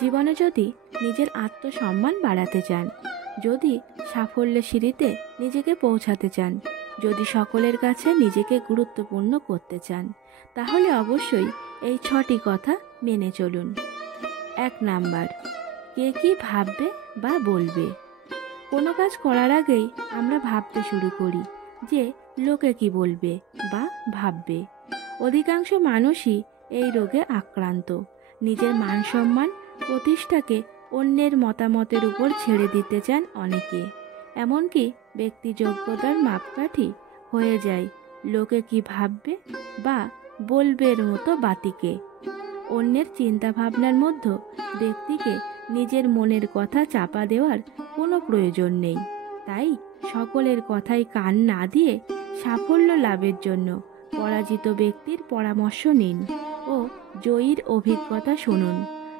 জীবনে যদি নিজের আত্মসম্মান বাড়াতে চান, যদি সাফল্যের সিঁড়িতে নিজেকে পৌঁছাতে চান, যদি সকলের কাছে নিজেকে গুরুত্বপূর্ণ করতে চান, তাহলে অবশ্যই এই 6টি কথা মেনে চলুন। 1 নাম্বার, কে কি ভাববে বা বলবে। কোনো কাজ করার আগেই আমরা ভাবতে শুরু করি যে লোকে কি বলবে বা ভাববে। অধিকাংশ মানুষই এই রোগে আক্রান্ত। নিজের মান সম্মান প্রতিষ্ঠাকে অন্যের মতামতের উপর ছেড়ে দিতে চান অনেকে। এমনকি ব্যক্তি যোগ্যতার মাপকাঠি হয়ে যায় লোকে কি ভাববে বা বলবে এর মতো বাতিকে। অন্যের চিন্তাভাবনার মধ্যে ব্যক্তিকে নিজের মনের কথা চাপা দেওয়ার কোনো প্রয়োজন নেই। তাই সকলের কথায় কান না দিয়ে সাফল্য লাভের জন্য পরাজিত ব্যক্তির পরামর্শ নিন ও জয়ীর অভিজ্ঞতা শুনুন।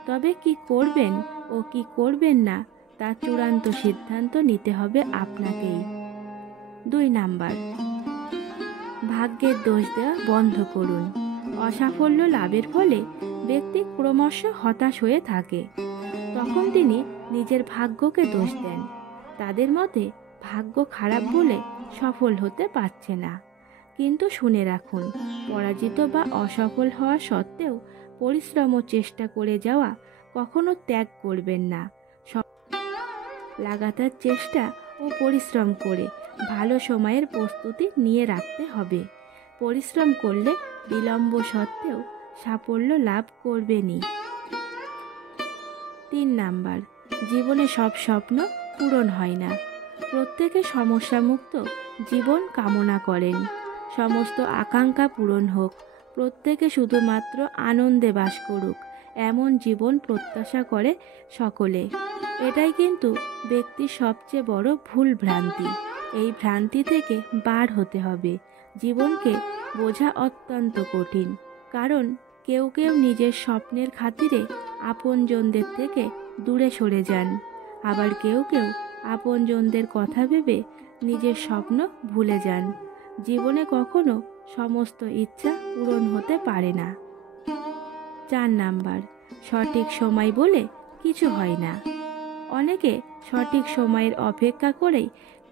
তবে কি করবেন ও কি করবেন না তার চূড়ান্ত সিদ্ধান্ত নিতে হবে আপনাকেই। 2 নাম্বার, ভাগ্যের দোষ দেওয়া বন্ধ করুন। অসাফল্য লাভের ফলে ব্যক্তি ক্রমশ হতাশ হয়ে থাকে। তখন তিনি নিজের ভাগ্যকে দোষ দেন। তাদের মতে ভাগ্য খারাপ বলে সফল হতে পারছে না। কিন্তু শুনে রাখুন, পরাজিত বা অসফল হওয়া সত্ত্বেও পরিশ্রম ও চেষ্টা করে যাওয়া কখনো ত্যাগ করবেন না। লাগাতার চেষ্টা ও পরিশ্রম করে ভালো সময়ের প্রস্তুতি নিয়ে রাখতে হবে। পরিশ্রম করলে বিলম্ব সত্ত্বেও সাফল্য লাভ করবেনই। 3 নাম্বার, জীবনে সব স্বপ্ন পূরণ হয় না। প্রত্যেকে সমস্যামুক্ত জীবন কামনা করেন। সমস্ত আকাঙ্ক্ষা পূরণ হোক, প্রত্যেকে শুধুমাত্র আনন্দে বাস করুক, এমন জীবন প্রত্যাশা করে সকলে। এটাই কিন্তু ব্যক্তির সবচেয়ে বড় ভুল ভ্রান্তি। এই ভ্রান্তি থেকে বার হতে হবে। জীবনকে বোঝা অত্যন্ত কঠিন, কারণ কেউ কেউ নিজের স্বপ্নের খাতিরে আপনজনদের থেকে দূরে সরে যান, আবার কেউ কেউ আপনজনদের কথা ভেবে নিজের স্বপ্ন ভুলে যান। জীবনে কখনো সমস্ত ইচ্ছা পূরণ হতে পারে না। 4 নাম্বার, সঠিক সময় বলে কিছু হয় না। অনেকে সঠিক সময়ের অপেক্ষা করেই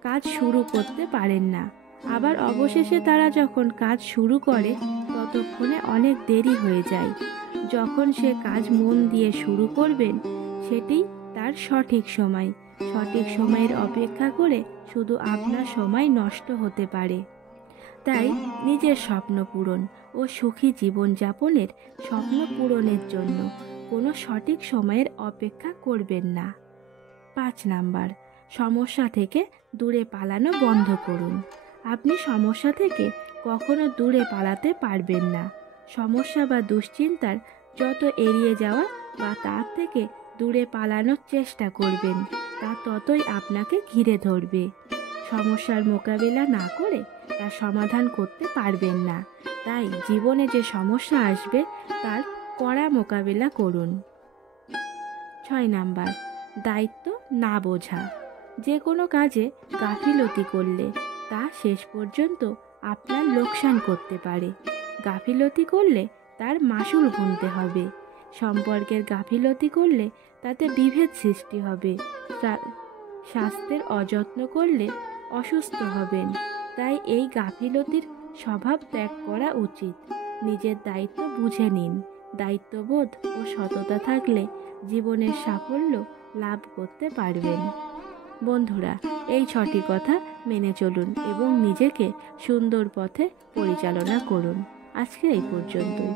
কাজ শুরু করতে পারেন না। আবার অবশেষে তারা যখন কাজ শুরু করে ততক্ষণে অনেক দেরি হয়ে যায়। যখন সে কাজ মন দিয়ে শুরু করবেন সেটি তার সঠিক সময়। সঠিক সময়ের অপেক্ষা করে শুধু আপনার সময় নষ্ট হতে পারে। তাই নিজের স্বপ্ন পূরণ ও সুখী জীবনযাপনের স্বপ্ন পূরণের জন্য কোনো সঠিক সময়ের অপেক্ষা করবেন না। 5 নাম্বার, সমস্যা থেকে দূরে পালানো বন্ধ করুন। আপনি সমস্যা থেকে কখনো দূরে পালাতে পারবেন না। সমস্যা বা দুশ্চিন্তার যত এড়িয়ে যাওয়া বা তার থেকে দূরে পালানোর চেষ্টা করবেন, তা ততই আপনাকে ঘিরে ধরবে। সমস্যার মোকাবিলা না করে তার সমাধান করতে পারবেন না। তাই জীবনে যে সমস্যা আসবে তার কড়া মোকাবিলা করুন। 6 নাম্বার, দায়িত্ব না বোঝা। যে কোনো কাজে গাফিলতি করলে তা শেষ পর্যন্ত আপনার লোকসান করতে পারে। গাফিলতি করলে তার মাসুল গুনতে হবে। সম্পর্কের গাফিলতি করলে তাতে বিভেদ সৃষ্টি হবে। স্বাস্থ্যের অযত্ন করলে অসুস্থ হবেন। তাই এই গাফিলতির স্বভাব ত্যাগ করা উচিত। নিজের দায়িত্ব বুঝে নিন। দায়িত্ববোধ ও সততা থাকলে জীবনের সাফল্য লাভ করতে পারবেন। বন্ধুরা, এই 6টি কথা মেনে চলুন এবং নিজেকে সুন্দর পথে পরিচালনা করুন। আজকে এই পর্যন্তই।